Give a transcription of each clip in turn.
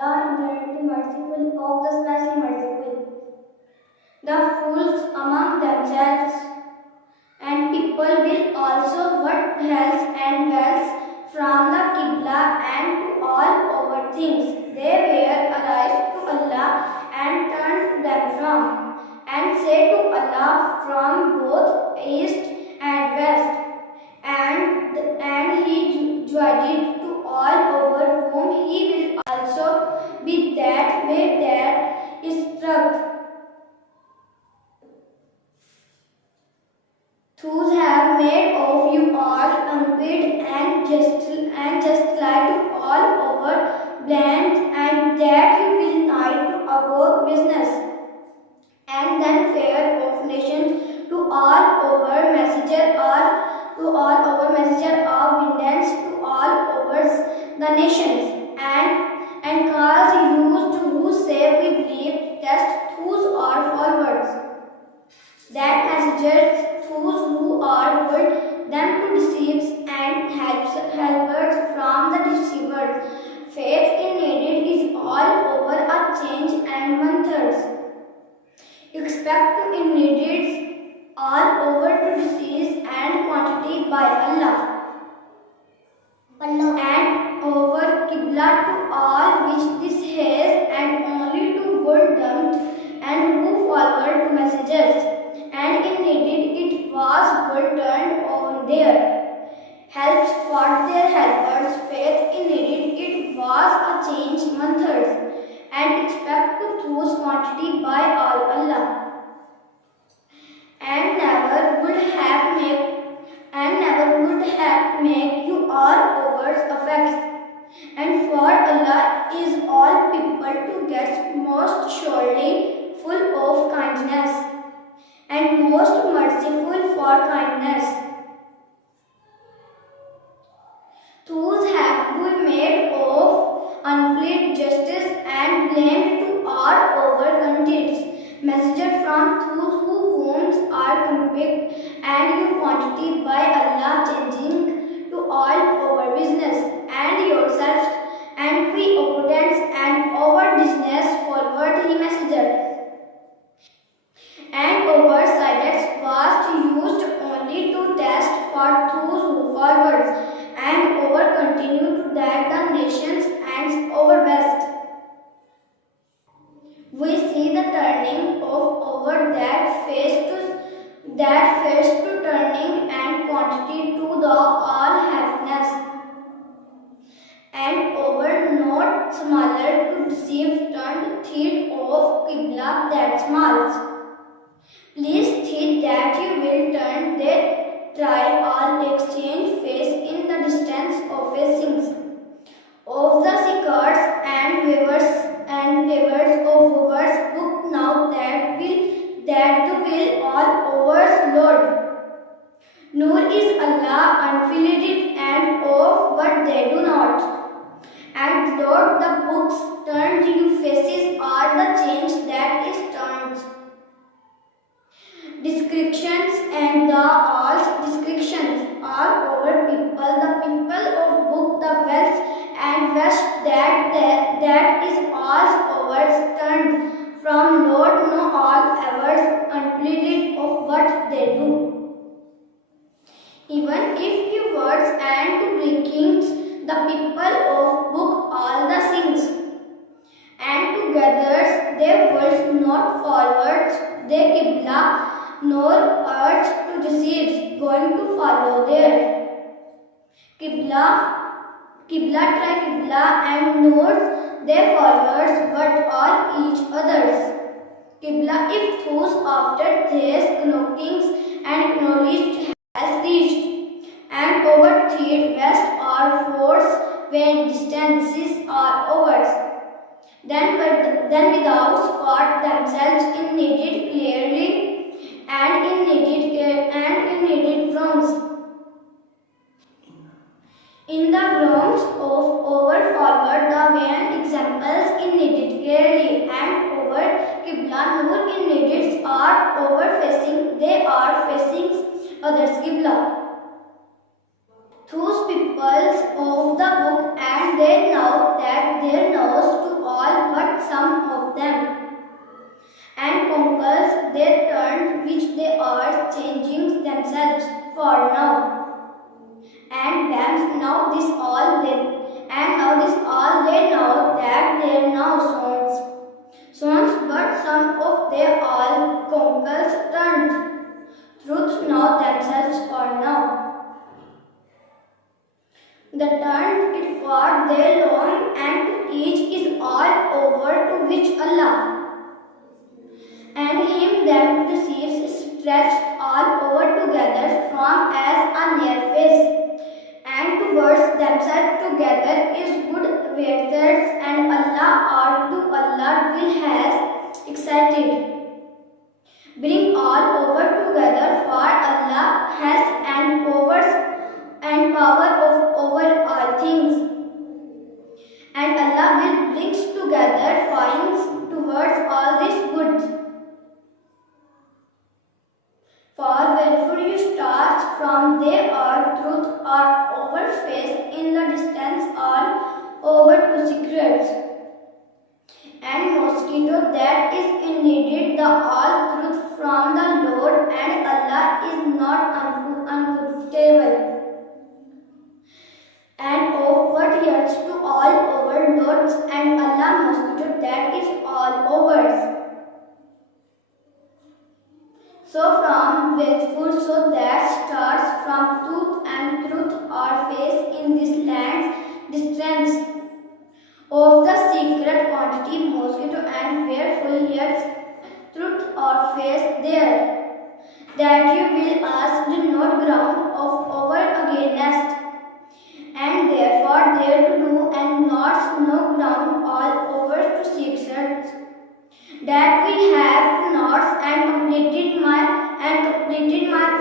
infinitely merciful, of the specially merciful. The fools among themselves and people will also what health and wealth from the Qibla and to all over things. They were arise to Allah and turned them from, and say to Allah from both east and west, and He judged to all over whom He will also be that way there is truth. Those have made of you all unpaid and just like to all over bland, and that you will night to above business, and then fear of nations to all over messenger or to all over messenger of winds to all over the nations, and cause used who say we believe test whose are forwards, that messengers those who are good them to deceive and helpers from the deceivers. Faith in needed is all over a change and one-third. Expect to in needed all over to disease and quantity by Allah. And over Qibla to all which this has, and only to word dumped and who forward to messages, and in needed it was well turned on their helps for their helpers. Faith in needed it was a change one-third, and expect to choose quantity by all Allah, and never would have make you all over effects, and for Allah is all people to get most surely full of kindness, and most merciful for kindness. Those have been made of unplead justice and blamed to all over countries. Messenger from those whose wounds are convict, and your quantity by Allah changing to all over business, and yourselves, and we opponents and over business forward he messenger. And oversighted was used only to test for those who forwards, and over continue to drag the nations and over west. We see the turning of over that face to turning, and quantity to the all halfness, and over not smaller to deceive turned third of Qibla that smalls. Please think that you will turn that try all exchange face in the distance of facings of the seekers and weavers of Hora's book now that the will all over Lord. Nor is Allah unfilled and of what they do not. And Lord, the books turned you faces are the change that is turned. Descriptions and the all descriptions are over people, the people of book, the west and west that is all over turned from Lord no all ever unpleaded of what they do. Even if you words and to breakings, the people of book all the things, and together they words not forwards, they Qibla nor urge to deceive, going to follow their Qibla try Qibla, and nor they followers but all each others. Qibla if those after these knockings and acknowledged has reached, and over third west or force when distances are over, then without spot themselves in needed clearly, and in needed wrongs. In the wrongs of over forward the vain examples in needed clearly, and over Qibla nor in needed are over facing, they are facing others Qibla. Those peoples of the book, and they know that their nose to all themselves for now. And then now this all they know that they now sons, but some of their all conkles turned truth know themselves for now. The turn it for they long and to each is all over to which Allah and him them receives stretched all over together from as a near face. And towards themselves together is good whether and Allah or to Allah will has excited. Bring all over together for Allah has and power of over all things. And Allah will bring together for towards all this good. For wherefore you start from there or truth or overface in the distance or over to secrets. And mosquito that is needed the all truth from the Lord and Allah is not uncomfortable. And of what years to all over lords and Allah mosquito that is all over. So from faithful, so that starts from truth and truth or face in this land's distance of the secret quantity mosquito and where full years truth or face there that you will ask the not ground of over against and therefore there to do and not no ground all over to secrets that we have not and completed my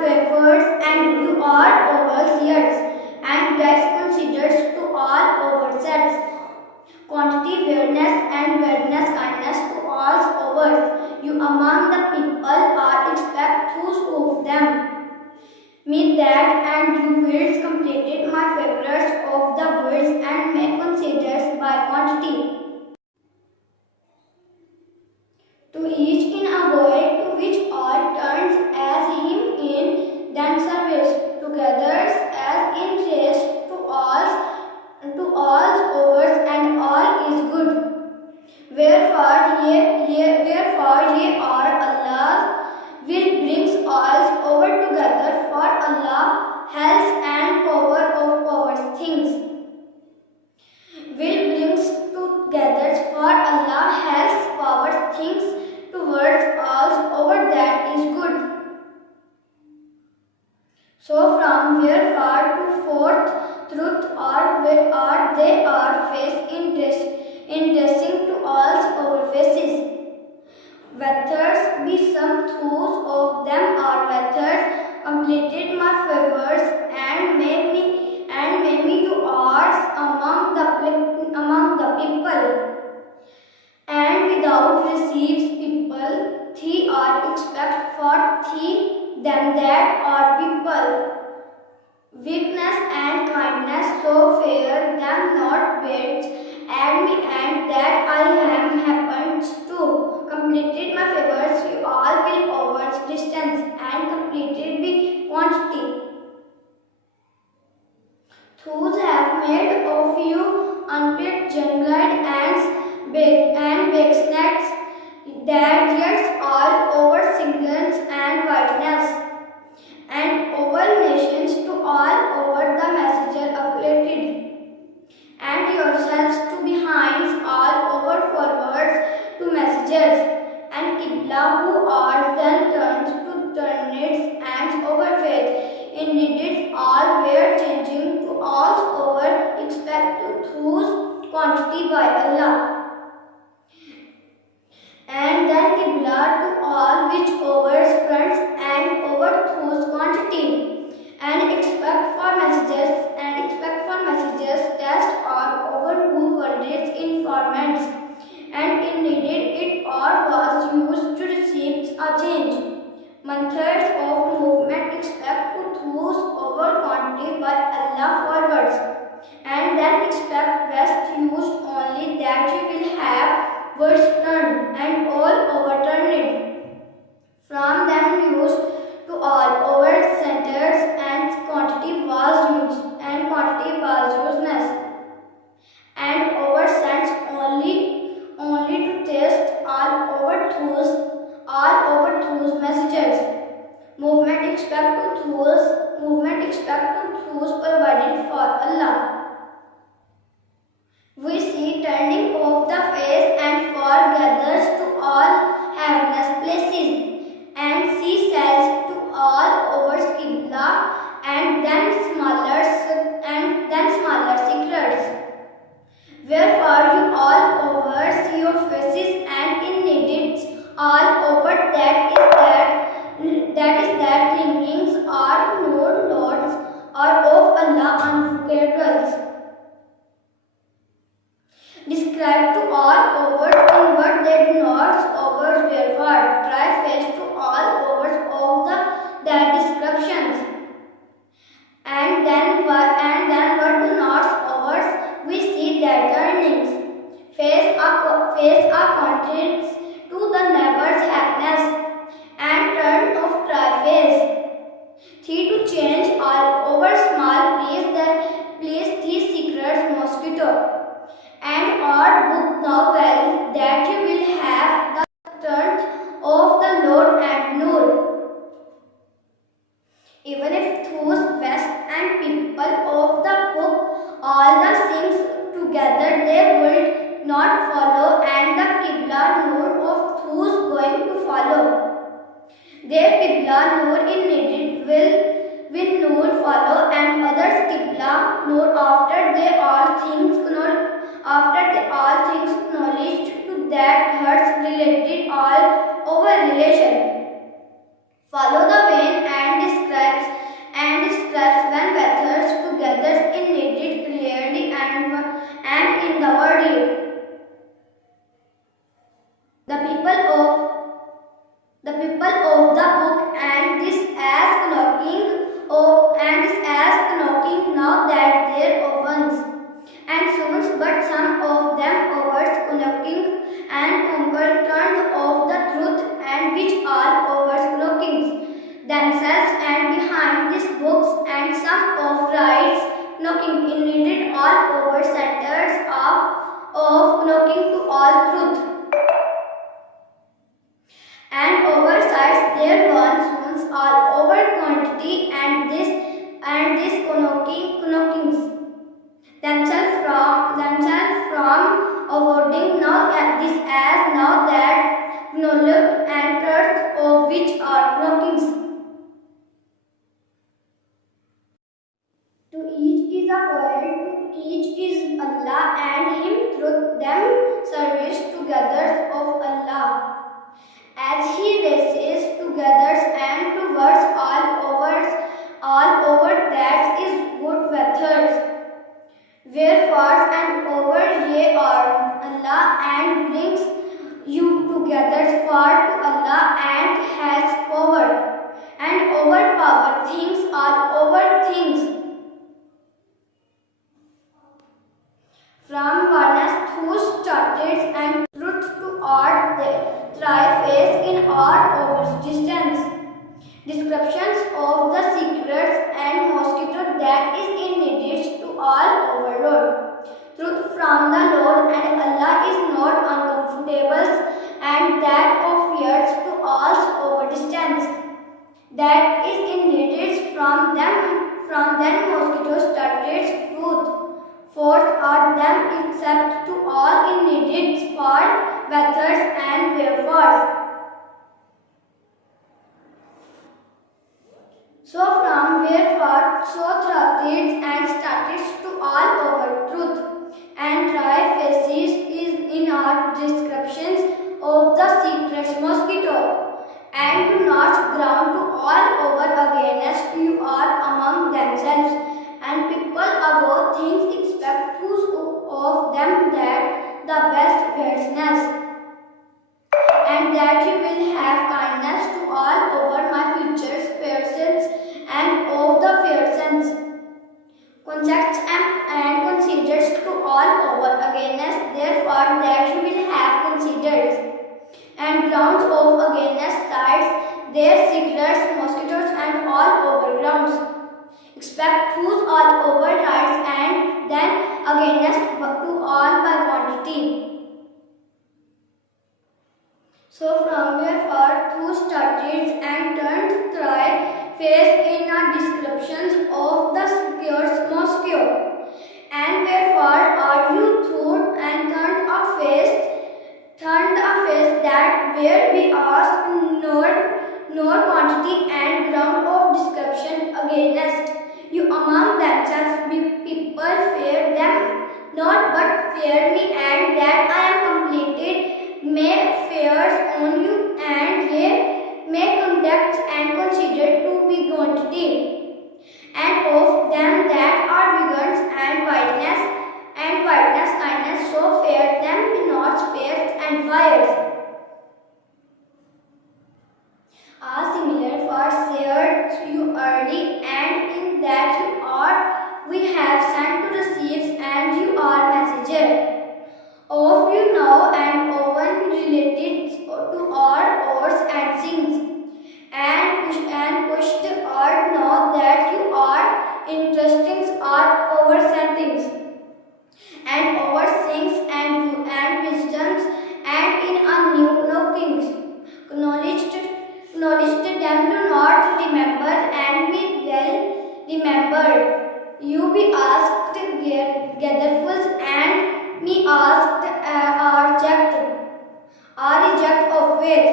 favors and you are overseers and gets considered to all oversets. Quantity, weirdness, kindness to all over. You among the people are expect whose of them. Meet that and you will completed my favors of the words and make considers by quantity. To each in a void to which all turns as him in then service together as interest to all's overs and all is good. Wherefore ye are Allah will brings all over together for Allah health and power of powers things. Will brings together for Allah health power things towards all over that is good. So from where far to forth truth or where are they are face in dressing to all over faces. Whether be some those of them are whether completed my favors and maybe you are among the people. And without receives people, thee are expect for thee them that are people. Weakness and kindness so fair them not bids and me and that I am happened to completed my favors you all will over distance and completed be quantity. Those have made of you unpit jungle and big snacks that yet all over singles and whiteness and over nations to all over the messenger updated and yourselves to behind all over forwards to messengers and Qibla who are then turned to turnips and over faith in needed all were changing to all over expect to whose quantity by Allah. And then Qibla to all which overs fronts and over whose quantity and expect for messages test or over who verdicts informants and in needed it or was used to receive a change. Methods of movement expect to whose over quantity by Allah forwards and then expect rest used only that you will have words turned and all overturned. From them used to all over sentence turning of the face and far gathers to all heavenly places, and she says to all over Qibla, and then smaller secrets. Wherefore you all over see your faces, and in needs all over that ringings are known lords or of Allah unforgettables. Describe to all over inward that knots over wherefore try face to all overs of that descriptions. And then what do knots overs we see that earnings. Face are contraries to the neighbor's happiness, and turn of try face. 3 to change all over small please these secrets mosquito. And our book novel that you will have the strength of the Lord and Noor. Even if those best and people of the book all the things together they would not follow, and the Qibla Noor of those going to follow. Their Qibla Noor in needed will Noor follow, and others Qibla Noor after they all things knowledge to that hearts related all over relation. Follow the vein and describes when wethers together in needed clearly and in the worldly. The people of the book and this as knocking now that their ovens and soon, but some of them overs knocking and conquer turned of the truth, and which are overs knockings themselves and behind these books, and some of rights knocking in needed all over centers of knocking to all truth. And oversides their ones all over quantity, and this knockings themselves from avoiding now at this as now that knowledge and truth of which are knockings. To each is a poet, to each is Allah, and him through them service together of Allah. As he races together and towards all over that is good wethers. Wherefore and over ye are Allah, and brings you together far to Allah, and has power, and overpower things are over things. From oneness whose started and truth to art they thrive face in our over distance. Descriptions of the secrets and mosquito that is in needed to all overload. Truth from the Lord and Allah is not uncomfortable, and that of years to all over distance. That is in needed from them mosquito started fruit. Fourth are them except to all in needed for wethers and wherefores. So from wherefore, so throttles and started to all over truth, and try faces is in our descriptions of the secrets mosquito, and do not ground to all over against you are among themselves, and people about things expect whose of them that the best fairness, and that you will have kindness to all over my futures persons and of the persons. Concepts and considers to all over against therefore that you will have considered, and grounds of against sides their secrets mosquitoes and all over grounds. Expect whose all over rights, and then against to all by quantity. So from wherefore who started and turned try face in our descriptions of the secures mosquito, and wherefore are you thought and mercy and ground of description against you among themselves. People fear them not, but fear me, and that I am completed. May fears on you, and ye may conduct and consider to be quantity, and of them that are begins and whiteness, kindness, so fear them be not spares and fires. Are similar for shared you early, and in that you are we have sent to receive, and you are messenger of you now and often related to our oars and sings, and pushed or know that you are interesting are over sentings and over things and wisdoms, and in a new knockings acknowledged them do not remember, and be well remembered. You be asked gatherfuls, and me asked are reject of faith.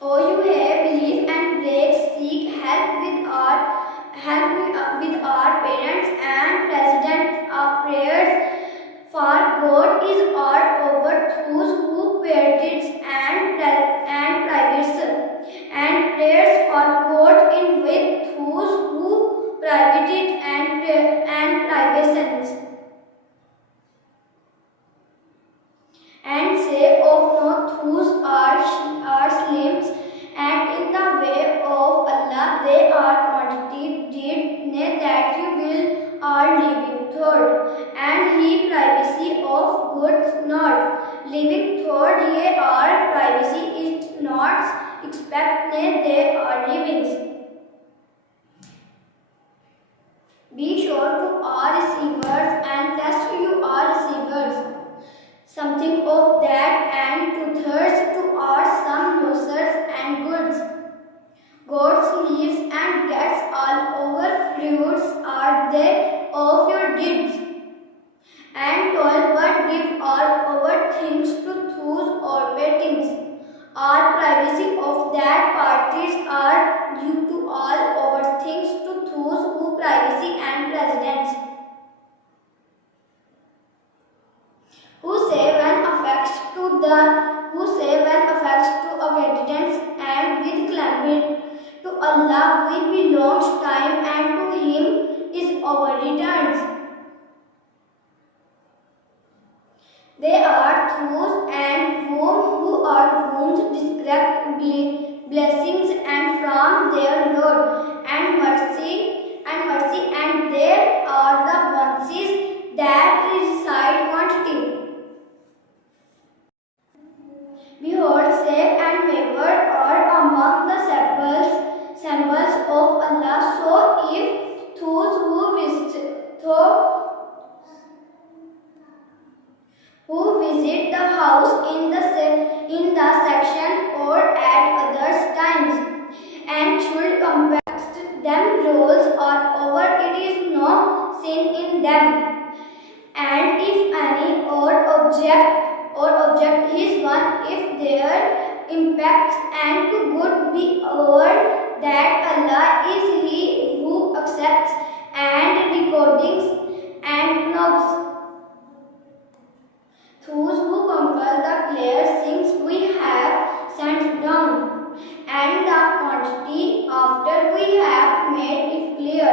O you have believe and break, seek help with our parents and president our prayers. For God is our over those who parents and privates, and prayers for God in with those who private and privations. And say of not whose are slaves, and in the way of Allah they are quantity did nay that you will are living third, and he privacy of goods not living third, ye are privacy is not expect nay they are living. Be sure to our receivers and test you are receivers. Something of that, and two-thirds to are some losers and goods. God's leaves and gets all over fruits are they of your deeds. And toil but give all over things to those or bettings. All privacy of that parties are due to all over things to those who privacy and presidents. Who say when affects to obedience and with claiming to Allah we belongs time, and to Him is our returns. They are those and who are wounds describe blessings and from their Lord and mercy, and there are the ones that reside quantity. Behold, safe and favored are among the symbols of Allah. So if those who visit the house in the section or at other times, and should compact them rules or over, it is no sin in them. And if any object is one, if their impact and to good be over, that Allah is He who accepts and recordings and knows. Those who conquer the clear things we have sent down, and the quantity after we have made it clear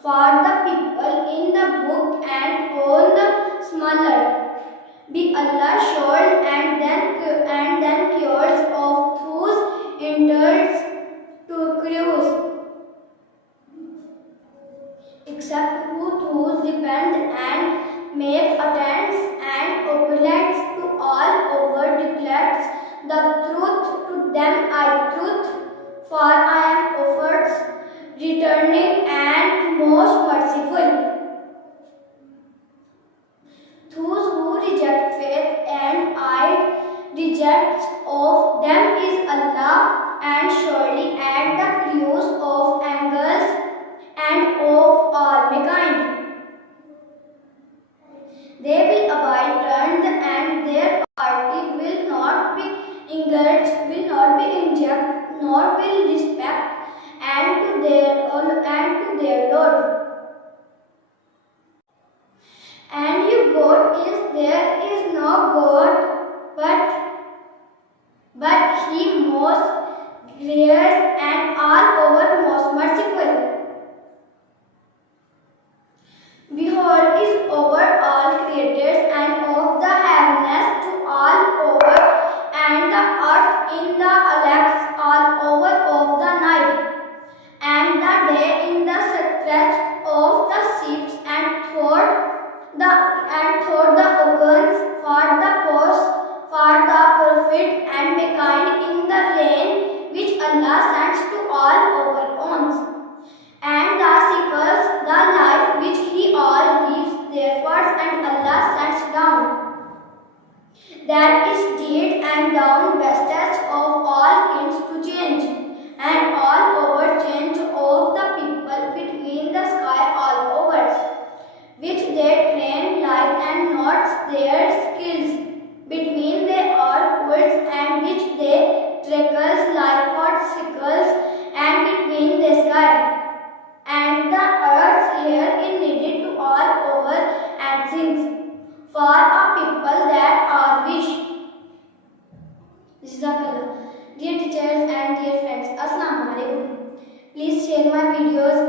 for the people in the book and all the smaller. Be Allah showed and then cures of those enters to cruise, except who those depend and make attempts and opulence to all over declares the truth to them I truth, for I am offers returning and most merciful. Those who reject faith and I reject of them is Allah, and surely and the cruise of angels and of all mankind. They will abide turned, and their party will not be injured that is did and down bestest of all kinds to change, and all over change of the people between the sky all over, which they train like and notes their skills, between they are woods and which they trickles like sickles, and between the sky and the earth here is needed to all over and things for a people that are wish. Jazakallah. Dear teachers and dear friends, Assalamu alaikum. Please share my videos